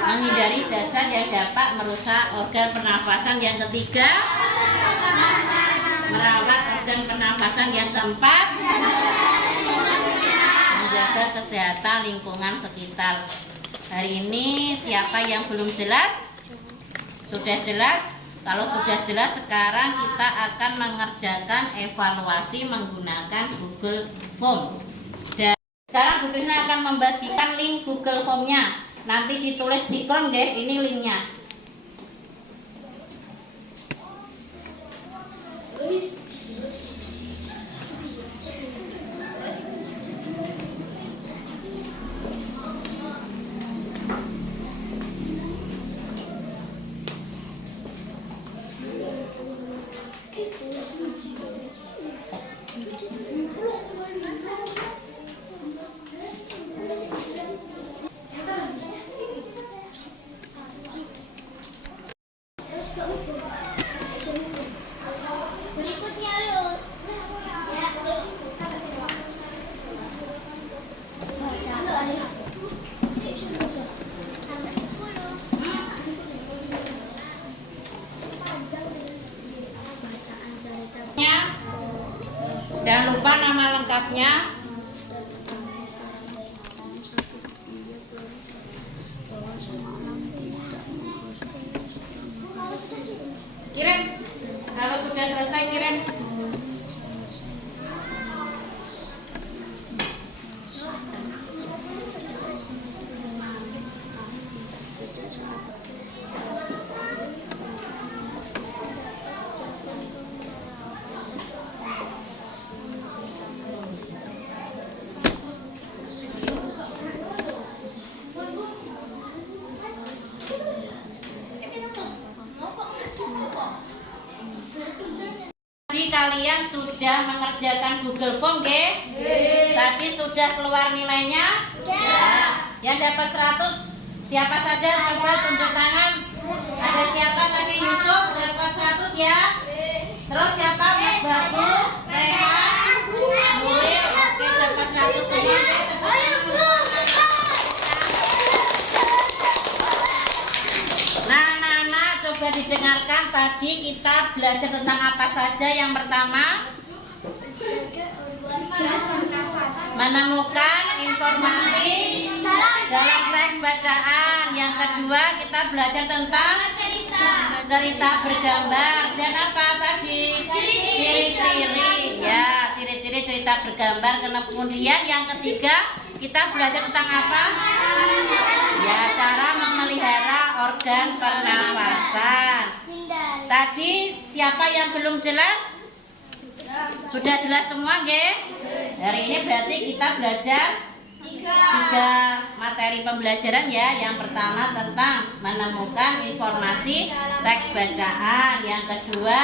menghindari zat-zat yang dapat merusak organ pernafasan. Yang ketiga, merawat organ pernafasan. Yang keempat, menjaga kesehatan lingkungan sekitar. Hari ini siapa yang belum jelas? Sudah jelas? Kalau sudah jelas, sekarang kita akan mengerjakan evaluasi menggunakan Google Form. Dan sekarang Bu Krisna akan membagikan link Google Form-nya. Nanti ditulis di kolom, guys, ini linknya. Berikutnya Yus. Ya, terus Jangan lupa nama lengkapnya. Kirim. Kalau sudah selesai kirim. Tadi kalian sudah mengerjakan Google Form, nggih? Tadi sudah keluar nilainya? Ya. Yang dapat 100 siapa saja? Coba tunjuk tangan. Ada siapa tadi? Yusuf dapat 100 ya? Terus siapa? Mas Bagus, Rehan, Nuril, oke dapat 100 semua. Nah, anak-anak coba didengarkan, tadi kita belajar tentang apa saja. Yang pertama, menemukan informasi dalam teks bacaan. Yang kedua, kita belajar tentang cerita bergambar. Dan apa tadi? Ciri-ciri. Ya, ciri-ciri cerita bergambar. Kemudian yang ketiga, kita belajar tentang apa? Ya, cara memelihara organ pernafasan. Tadi siapa yang belum jelas? Sudah jelas semua, nggih? Hari ini berarti kita belajar 3 materi pembelajaran ya. Yang pertama tentang menemukan informasi teks bacaan. Yang kedua,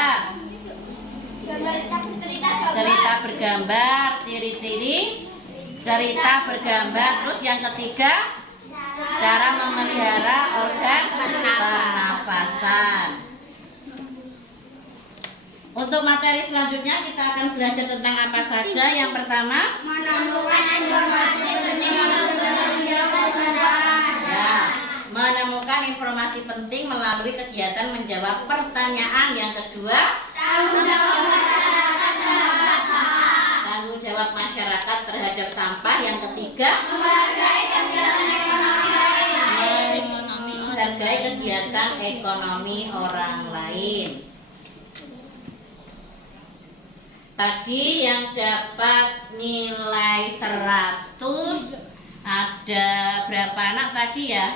cerita bergambar, ciri-ciri cerita bergambar. Terus yang ketiga, cara memelihara organ pernafasan. Untuk materi selanjutnya kita akan belajar tentang apa saja. Yang pertama, menemukan informasi penting ya, menemukan informasi penting melalui kegiatan menjawab pertanyaan. Yang kedua, tanggung jawab masyarakat terhadap sampah. Yang ketiga, menghargai kegiatan ekonomi orang lain. Tadi yang dapat nilai 100 ada berapa anak tadi ya?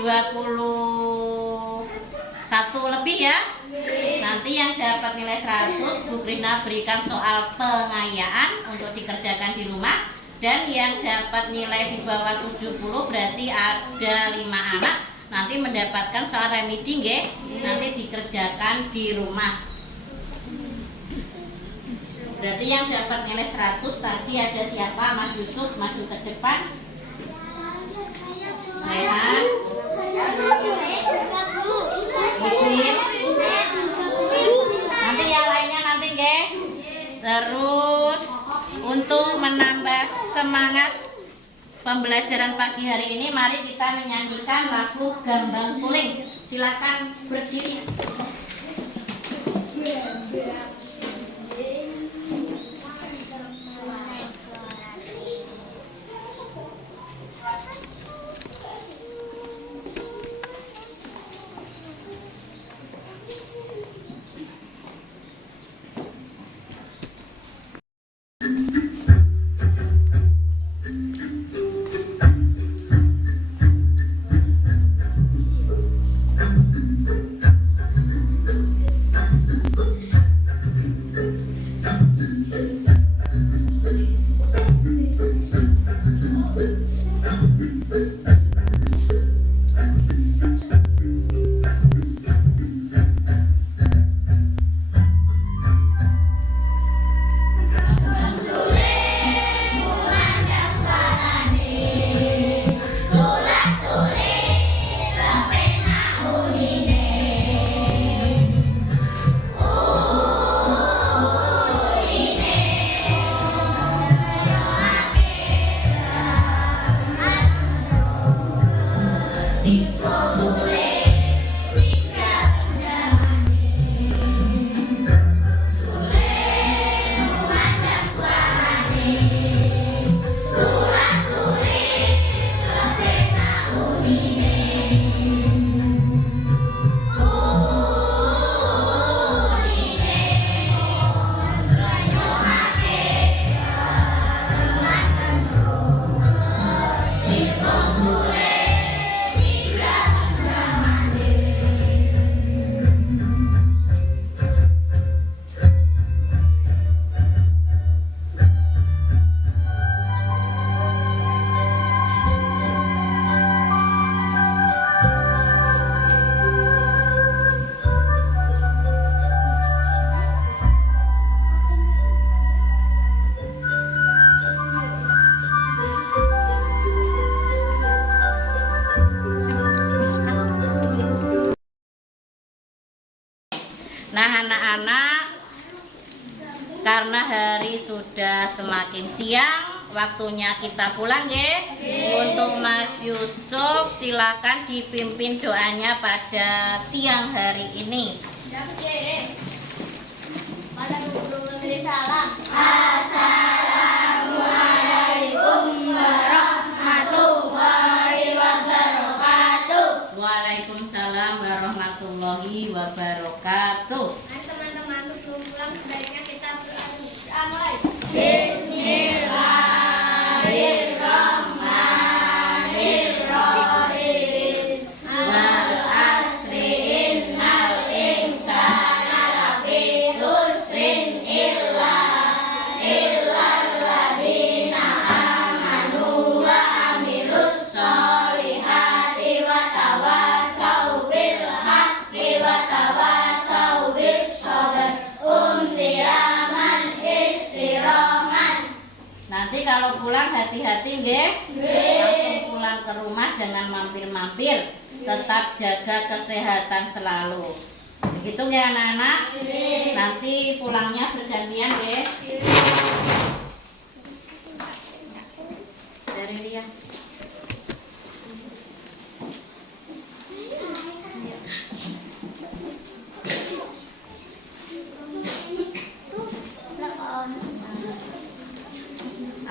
21 lebih ya. Nanti yang dapat nilai 100 Bu Krishna berikan soal pengayaan untuk dikerjakan di rumah. Dan yang dapat nilai di bawah 70 berarti ada 5 anak nanti mendapatkan soal remedi nggih. Nanti dikerjakan di rumah. Berarti yang dapat nilai 100 tadi ada siapa? Mas Yusuf, maju ke depan. Rehan, Iqbal. Nanti yang lainnya nanti nggih. Terus untuk menambah semangat pembelajaran pagi hari ini, mari kita menyanyikan lagu Gambang Suling. Silakan berdiri. Nah anak-anak, karena hari sudah semakin siang, waktunya kita pulang ya. Untuk Mas Yusuf silakan dipimpin doanya pada siang hari ini. Assalamualaikum warahmatullahi wabarakatuh. Waalaikumsalam warahmatullahi wabarakatuh. Teman-teman sebelum pulang sebaiknya kita berdoa mulai. Bismillahirrahmanirrahim. Wal asri innal insana lafi khusrin illa alladziina amanu wa amilus sholihati wa tawassaw bil haqqi wa tawassaw bis sabr. Nanti kalau pulang hati-hati nggih. Langsung pulang ke rumah, jangan mampir-mampir. Tetap jaga kesehatan selalu. Begitu nggih anak-anak? Nanti pulangnya bergantian nggih. Dari Ria.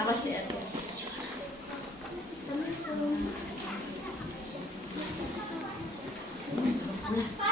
Awas deh. Mana?